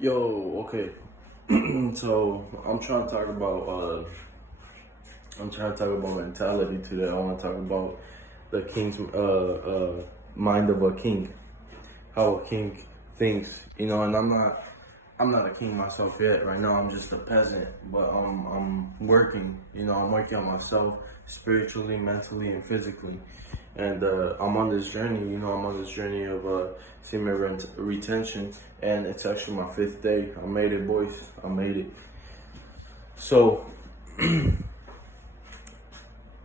Yo, okay. So I'm trying to talk about mentality today. I want to talk about the king's mind of a king, how a king thinks. And I'm not a king myself yet. Right now, I'm just a peasant, but I'm working. I'm working on myself spiritually, mentally, and physically. And I'm on this journey. I'm on this journey of semen retention, and it's actually my fifth day. I made it, boys. I made it. So,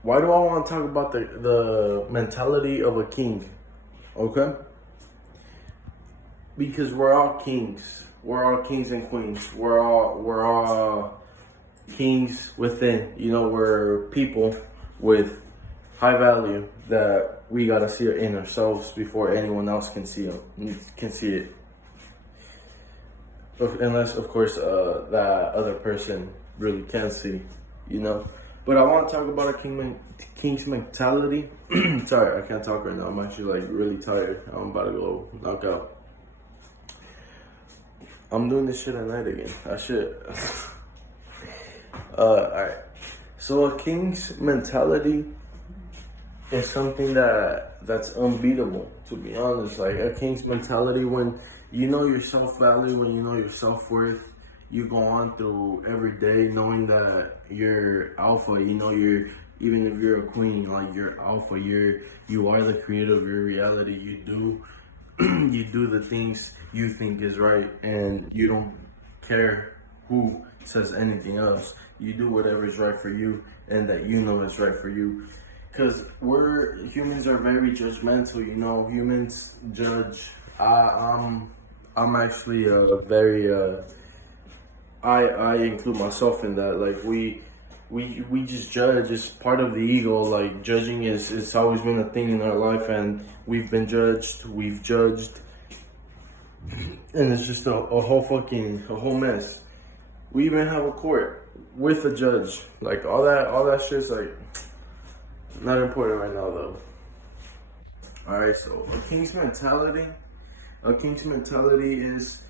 why do I want to talk about the mentality of a king? Okay, because we're all kings. We're all kings and queens. We're all kings within. We're people with high value that we gotta see it in ourselves before anyone else can see it. Unless, of course, that other person really can see. You know. But I want to talk about a king's mentality. Sorry, I can't talk right now. I'm actually like really tired. I'm about to go knock out. I'm doing this shit at night again. I should. Alright. So a king's mentality is something that's unbeatable, to be honest. Like a king's mentality, when you know your self-value, when you know your self-worth, you go on through every day knowing that you're alpha. You're, even if you're a queen, like you're alpha. You are the creator of your reality. You do you do the things you think is right, and you don't care who says anything else. You do whatever is right for you, and that you know is right for you. Because humans are very judgmental. Humans judge. I'm actually a very I include myself in that. Like we just judge. It's part of the ego. Like judging it's always been a thing in our life, and we've been judged. We've judged, and it's just a whole mess. We even have a court with a judge. Like all that shit's like not important right now though. All right, so a king's mentality. A king's mentality is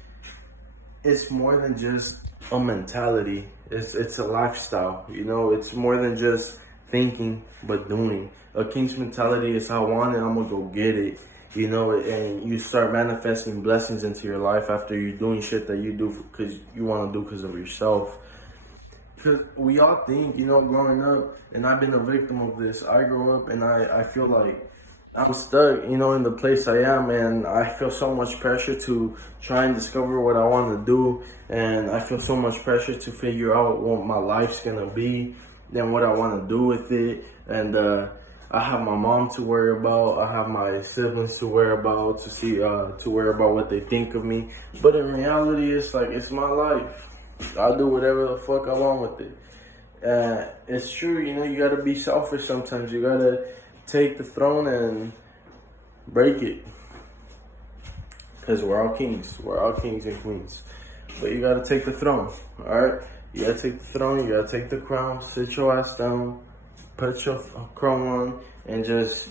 it's more than just a mentality. It's a lifestyle. It's more than just thinking but doing. A king's mentality is I want it, I'm gonna go get it. And you start manifesting blessings into your life after you're doing shit that you do because you want to do because of yourself. Because we all think, growing up, and I've been a victim of this. I grew up and I feel like I'm stuck, in the place I am, and I feel so much pressure to try and discover what I want to do, and I feel so much pressure to figure out what my life's gonna be, then what I want to do with it, and I have my mom to worry about, I have my siblings to worry about, to worry about what they think of me, but in reality, it's like, it's my life. I'll do whatever the fuck I want with it. It's true, you gotta be selfish sometimes. You gotta take the throne and break it. Because we're all kings. We're all kings and queens. But you gotta take the throne, alright? You gotta take the throne, you gotta take the crown, sit your ass down, put your crown on, and just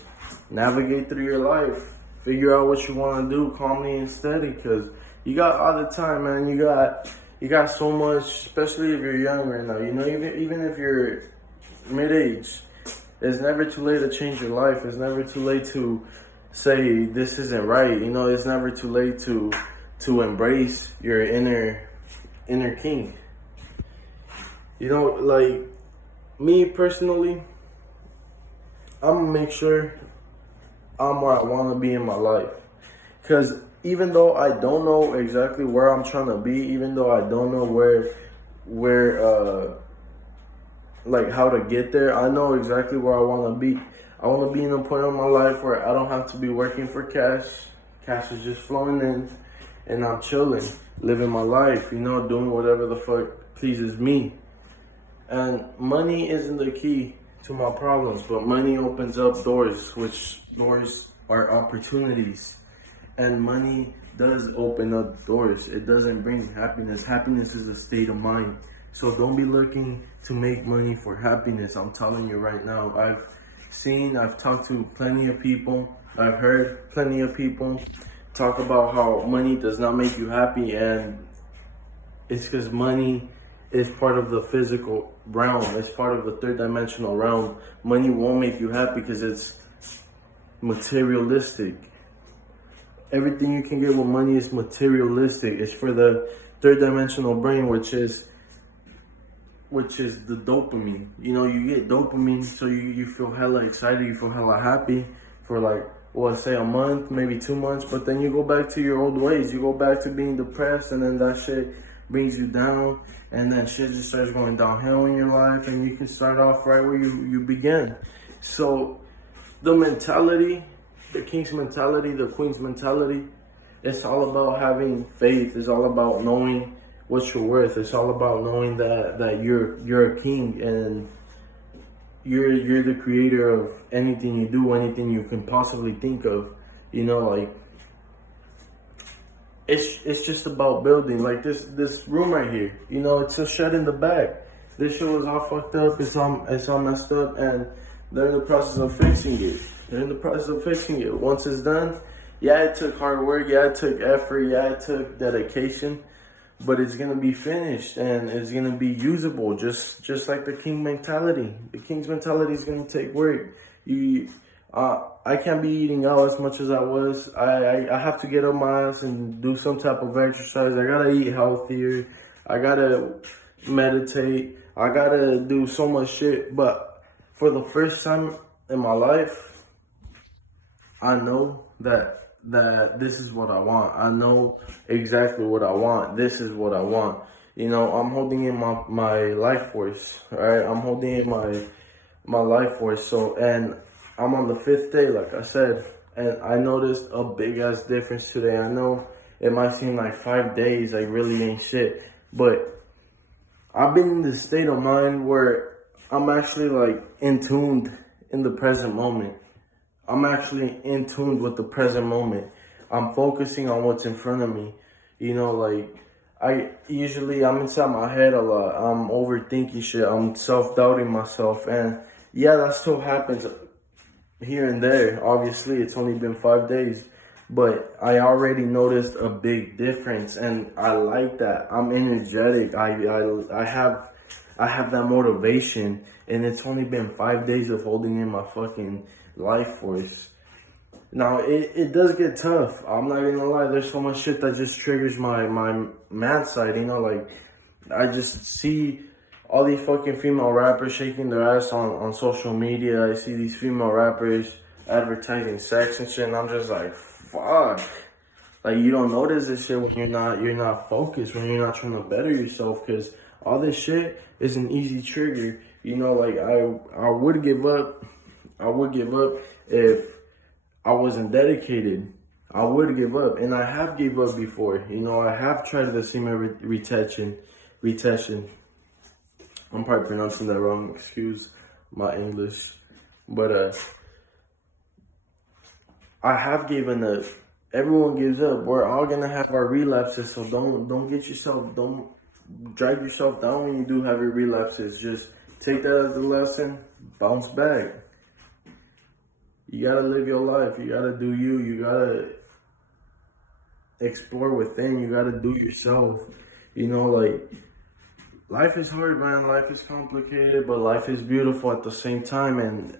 navigate through your life. Figure out what you wanna do calmly and steady, because you got all the time, man. You got so much, especially if you're young right now. Even if you're mid-age, it's never too late to change your life. It's never too late to say this isn't right. It's never too late to embrace your inner king. Like me personally, I'm gonna make sure I'm where I want to be in my life. Because even though I don't know exactly where I'm trying to be, even though I don't know where like how to get there, I know exactly where I want to be. I want to be in a point in my life where I don't have to be working for cash. Cash is just flowing in, and I'm chilling, living my life, doing whatever the fuck pleases me. And money isn't the key to my problems, but money opens up doors, which doors are opportunities. And money does open up doors. It doesn't bring happiness. Happiness is a state of mind. So don't be looking to make money for happiness. I'm telling you right now. I've talked to plenty of people. I've heard plenty of people talk about how money does not make you happy, and It's because money is part of the physical realm. It's part of the third dimensional realm. Money won't make you happy because it's materialistic. Everything you can get with money is materialistic. It's for the third dimensional brain, which is the dopamine. You know, you get dopamine, so you feel hella excited, you feel hella happy for like, well, say a month, maybe 2 months, but then you go back to your old ways. You go back to being depressed, and then that shit brings you down, and then shit just starts going downhill in your life, and you can start off right where you began. So the mentality, the king's mentality, the queen's mentality, it's all about having faith. It's all about knowing what you're worth. It's all about knowing that you're a king, and you're the creator of anything you do, anything you can possibly think of. You know, like it's just about building. Like this room right here, you know, it's a shed in the back. This shit was all fucked up, it's all messed up, and they're in the process of fixing it. Once it's done, yeah, it took hard work, yeah, it took effort, yeah, it took dedication, but it's gonna be finished, and it's gonna be usable, just like the king mentality. The king's mentality is gonna take work. I can't be eating out as much as I was. I have to get on my ass and do some type of exercise. I gotta eat healthier. I gotta meditate. I gotta do so much shit. But for the first time in my life, I know that this is what I want. I know exactly what I want. This is what I want. You know, I'm holding in my life force, right? I'm holding in my life force. So, and I'm on the 5th day, like I said, and I noticed a big ass difference today. I know it might seem like 5 days, like really ain't shit, but I've been in this state of mind where I'm actually like in tuned in the present moment. I'm actually in tune with the present moment. I'm focusing on what's in front of me. You know, like I'm inside my head a lot. I'm overthinking shit. I'm self-doubting myself. And yeah, that still happens here and there. Obviously, it's only been 5 days, but I already noticed a big difference, and I like that. I'm energetic. I have that motivation, and it's only been 5 days of holding in my fucking life force. Now it does get tough. I'm not gonna lie. There's so much shit that just triggers my mad side. You know, like I just see all these fucking female rappers shaking their ass on social media. I see these female rappers advertising sex and shit, and I'm just like, fuck. Like, you don't notice this shit when you're not focused, when you're not trying to better yourself, because all this shit is an easy trigger. You know, like I would give up. I would give up if I wasn't dedicated. I would give up, and I have gave up before. You know, I have tried the semen retention. I'm probably pronouncing that wrong. Excuse my English, but I have given up. Everyone gives up. We're all gonna have our relapses, so don't drag yourself down when you do have your relapses. Just take that as a lesson. Bounce back. You gotta live your life. You gotta do you. You gotta explore within. You gotta do yourself. You know, like, life is hard, man. Life is complicated, but life is beautiful at the same time. And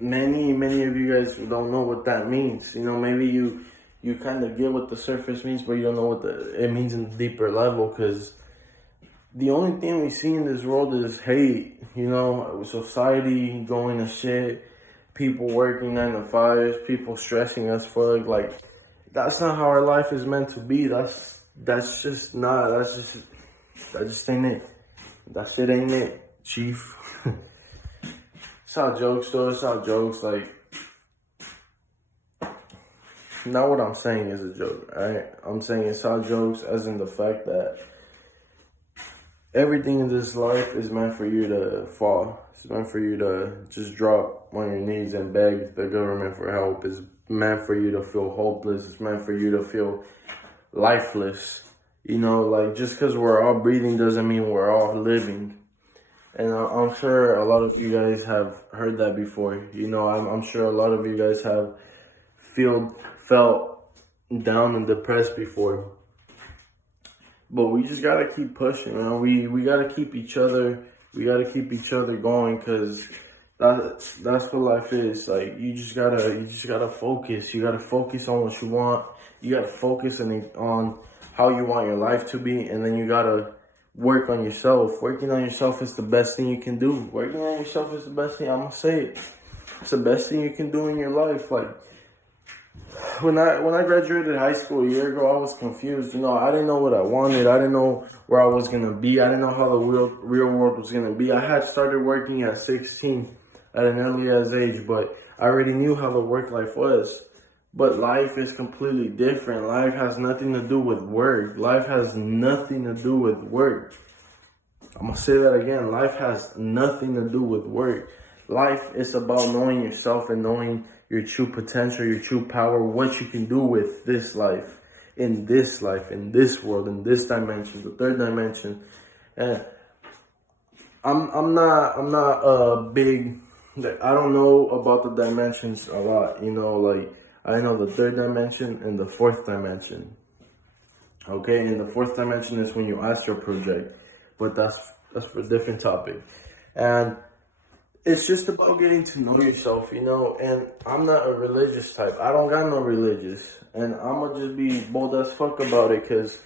many of you guys don't know what that means. You know, maybe you kind of get what the surface means, but you don't know what it means in the deeper level. Because the only thing we see in this world is hate. You know, society going to shit. People working 9 to 5s, people stressing us for like, that's not how our life is meant to be. That just ain't it. That shit ain't it, chief. It's all jokes though, it's all jokes. Like, not what I'm saying is a joke, alright? I'm saying it's all jokes as in the fact that everything in this life is meant for you to fall. It's meant for you to just drop on your knees and beg the government for help. It's meant for you to feel hopeless. It's meant for you to feel lifeless. You know, like, just because we're all breathing doesn't mean we're all living. And I'm sure a lot of you guys have heard that before. You know, I'm sure a lot of you guys have felt down and depressed before. but we just gotta keep pushing, man. We gotta keep each other. We gotta keep each other going, cause that's what life is. Like you just gotta focus. You gotta focus on what you want. You gotta focus on how you want your life to be, and then you gotta work on yourself. Working on yourself is the best thing you can do. Working on yourself is the best thing. I'm gonna say it. It's the best thing you can do in your life. Like when I graduated high school a year ago, I was confused. You know, I didn't know what I wanted. I didn't know where I was gonna be. I didn't know how the real world was gonna be. I had started working at 16 at an early as age, but I already knew how the work life was. But life is completely different. Life has nothing to do with work. Life has nothing to do with work. I'm gonna say that again. Life has nothing to do with work. Life is about knowing yourself and knowing your true potential, your true power, what you can do with this life, in this world, in this dimension, the third dimension. And I'm not a big, I don't know about the dimensions a lot, you know, like I know the third dimension and the fourth dimension. Okay, and the fourth dimension is when you astral project, but that's for a different topic. And it's just about getting to know yourself, you know, and I'm not a religious type. I don't got no religious, and I'm gonna just be bold as fuck about it, because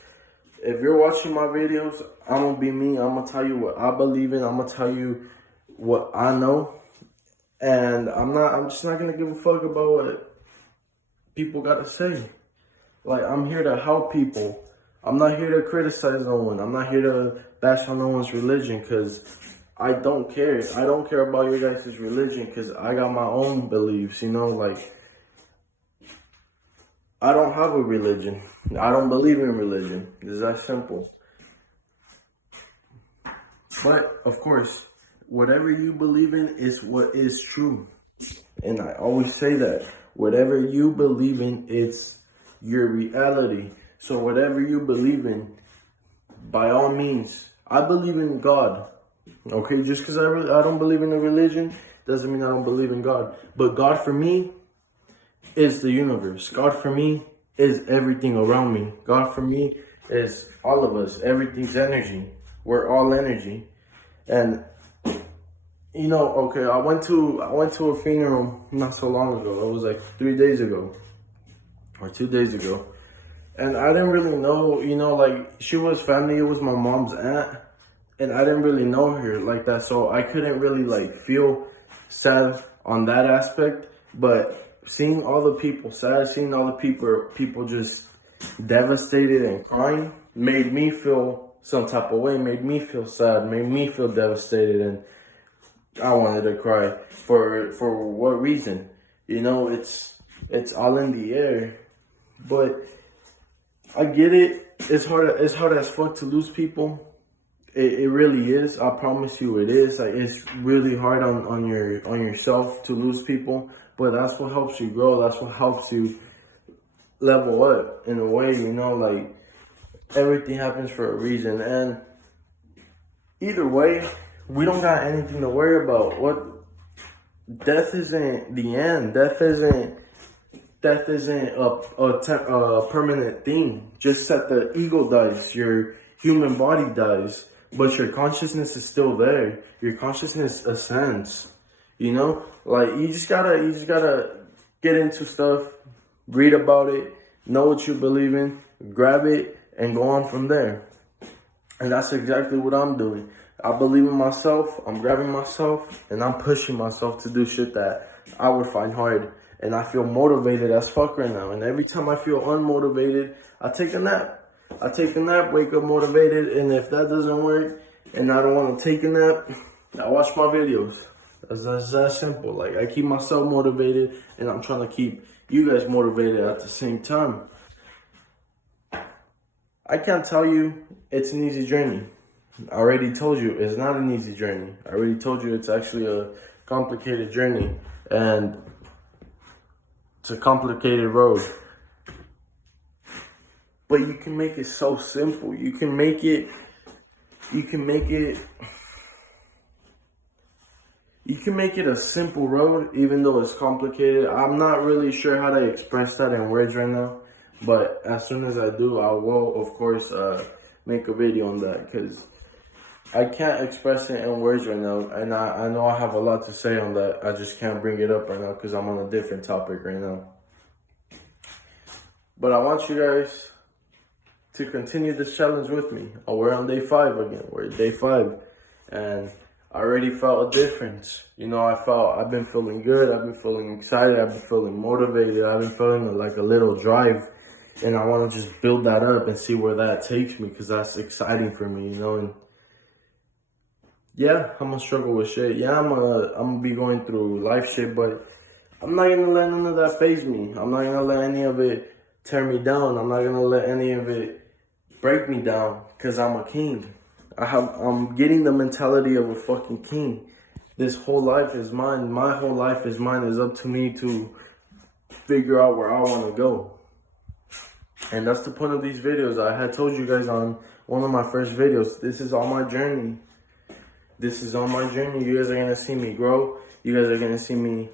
if you're watching my videos, I'm gonna be me. I'm gonna tell you what I believe in. I'm gonna tell you what I know, and I'm just not gonna give a fuck about what people gotta say. Like, I'm here to help people. I'm not here to criticize no one. I'm not here to bash on no one's religion, because I don't care. I don't care about your guys' religion, because I got my own beliefs, you know, like, I don't have a religion. I don't believe in religion. It's that simple. But, of course, whatever you believe in is what is true. And I always say that. Whatever you believe in, it's your reality. So whatever you believe in, by all means, I believe in God. Okay, just because I don't believe in a religion doesn't mean I don't believe in God. But God for me is the universe. God for me is everything around me. God for me is all of us. Everything's energy. We're all energy. And you know, okay, I went to a funeral not so long ago. It was like 3 days ago or 2 days ago. And I didn't really know, you know, like, she was family. It was my mom's aunt. And I didn't really know her like that. So I couldn't really, like, feel sad on that aspect. But seeing all the people sad, seeing all the people just devastated and crying made me feel some type of way, made me feel sad, made me feel devastated. And I wanted to cry. For what reason? You know, it's all in the air. But I get it. It's hard as fuck to lose people. It really is. I promise you it is. Like, it's really hard on yourself to lose people. But that's what helps you grow. That's what helps you level up in a way, you know, like, everything happens for a reason. And either way, we don't got anything to worry about. Death isn't the end. Death isn't a permanent thing. Just that the ego dies, your human body dies, but your consciousness is still there. Your consciousness ascends. You know, like, you just gotta get into stuff, read about it, know what you believe in, grab it, and go on from there. And that's exactly what I'm doing. I believe in myself, I'm grabbing myself, and I'm pushing myself to do shit that I would find hard. And I feel motivated as fuck right now. And every time I feel unmotivated, I take a nap. Wake up motivated, and if that doesn't work, and I don't want to take a nap, I watch my videos. That's that simple. Like, I keep myself motivated, and I'm trying to keep you guys motivated at the same time. I can't tell you it's an easy journey. I already told you it's not an easy journey. I already told you it's actually a complicated journey, and it's a complicated road. But you can make it so simple. You can make it a simple road, even though it's complicated. I'm not really sure how to express that in words right now, but as soon as I do, I will, of course, make a video on that, because I can't express it in words right now, and I know I have a lot to say on that. I just can't bring it up right now because I'm on a different topic right now. But I want you guys to continue this challenge with me. We're on day 5 again. We're at day 5, and I already felt a difference. You know, I've been feeling good. I've been feeling excited. I've been feeling motivated. I've been feeling like a little drive, and I want to just build that up and see where that takes me, because that's exciting for me, you know. And yeah, I'm gonna struggle with shit. Yeah, I'm gonna be going through life shit, but I'm not gonna let none of that faze me. I'm not gonna let any of it tear me down. I'm not gonna let any of it break me down, because I'm a king. I'm getting the mentality of a fucking king. This whole life is mine. My whole life is mine. It's up to me to figure out where I want to go. And that's the point of these videos. I had told you guys on one of my first videos, this is all my journey. This is all my journey. You guys are going to see me grow. You guys are going to see me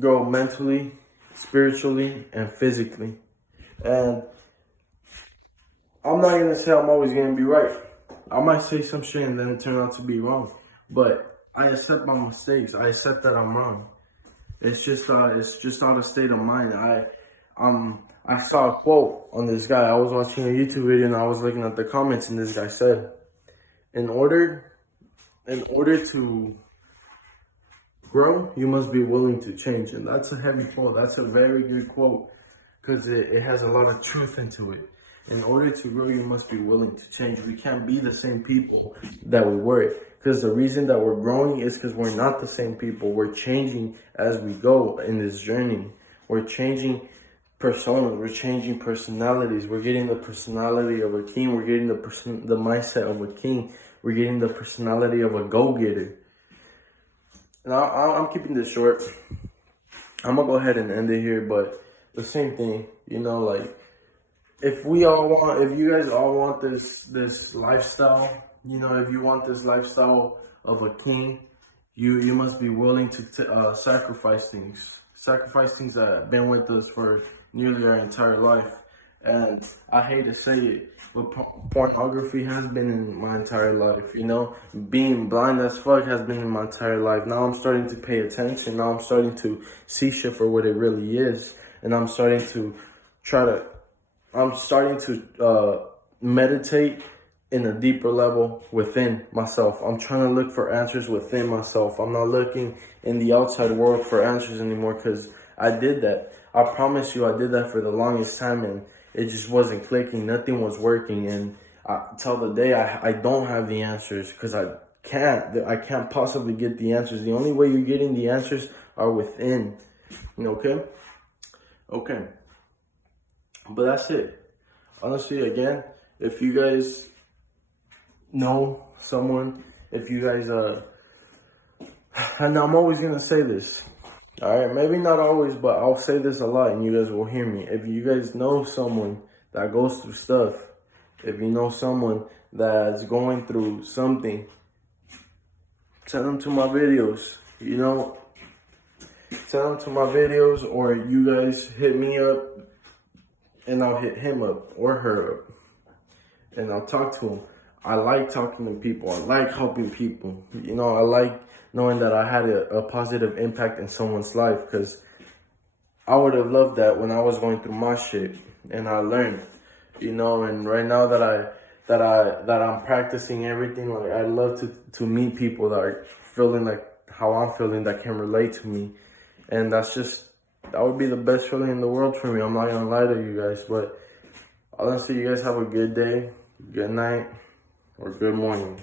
grow mentally, spiritually, and physically. And I'm not going to say I'm always going to be right. I might say some shit and then turn out to be wrong. But I accept my mistakes. I accept that I'm wrong. It's just out of state of mind. I saw a quote on this guy. I was watching a YouTube video and I was looking at the comments, and this guy said, in order to grow, you must be willing to change. And that's a heavy quote. That's a very good quote, because it has a lot of truth into it. In order to grow, you must be willing to change. We can't be the same people that we were, because the reason that we're growing is because we're not the same people. We're changing as we go in this journey. We're changing personas. We're changing personalities. We're getting the personality of a king. We're getting the mindset of a king. We're getting the personality of a go-getter. Now, I'm keeping this short. I'm going to go ahead and end it here, but the same thing, you know, like, if you guys all want this lifestyle, you know, if you want this lifestyle of a king, you must be willing to sacrifice things that have been with us for nearly our entire life. And I hate to say it, but pornography has been in my entire life, you know. Being blind as fuck has been in my entire life. Now I'm starting to pay attention. Now I'm starting to see shit for what it really is. And I'm starting to meditate in a deeper level within myself. I'm trying to look for answers within myself. I'm not looking in the outside world for answers anymore, because I did that. I promise you, I did that for the longest time, and it just wasn't clicking. Nothing was working, and till the day I don't have the answers, because I can't possibly get the answers. The only way you're getting the answers are within. Okay? Okay. But that's it. Honestly, again, if you guys know someone, if you guys, and I'm always going to say this, all right? Maybe not always, but I'll say this a lot and you guys will hear me. If you guys know someone that goes through stuff, if you know someone that's going through something, send them to my videos, you know? Send them to my videos, or you guys hit me up, and I'll hit him up or her up, and I'll talk to him. I like talking to people. I like helping people. You know, I like knowing that I had a positive impact in someone's life, because I would have loved that when I was going through my shit, and I learned, you know. And right now that I'm practicing everything, like, I'd love to meet people that are feeling like how I'm feeling, that can relate to me, and that would be the best feeling in the world for me. I'm not gonna lie to you guys, but honestly, you guys have a good day, good night, or good morning.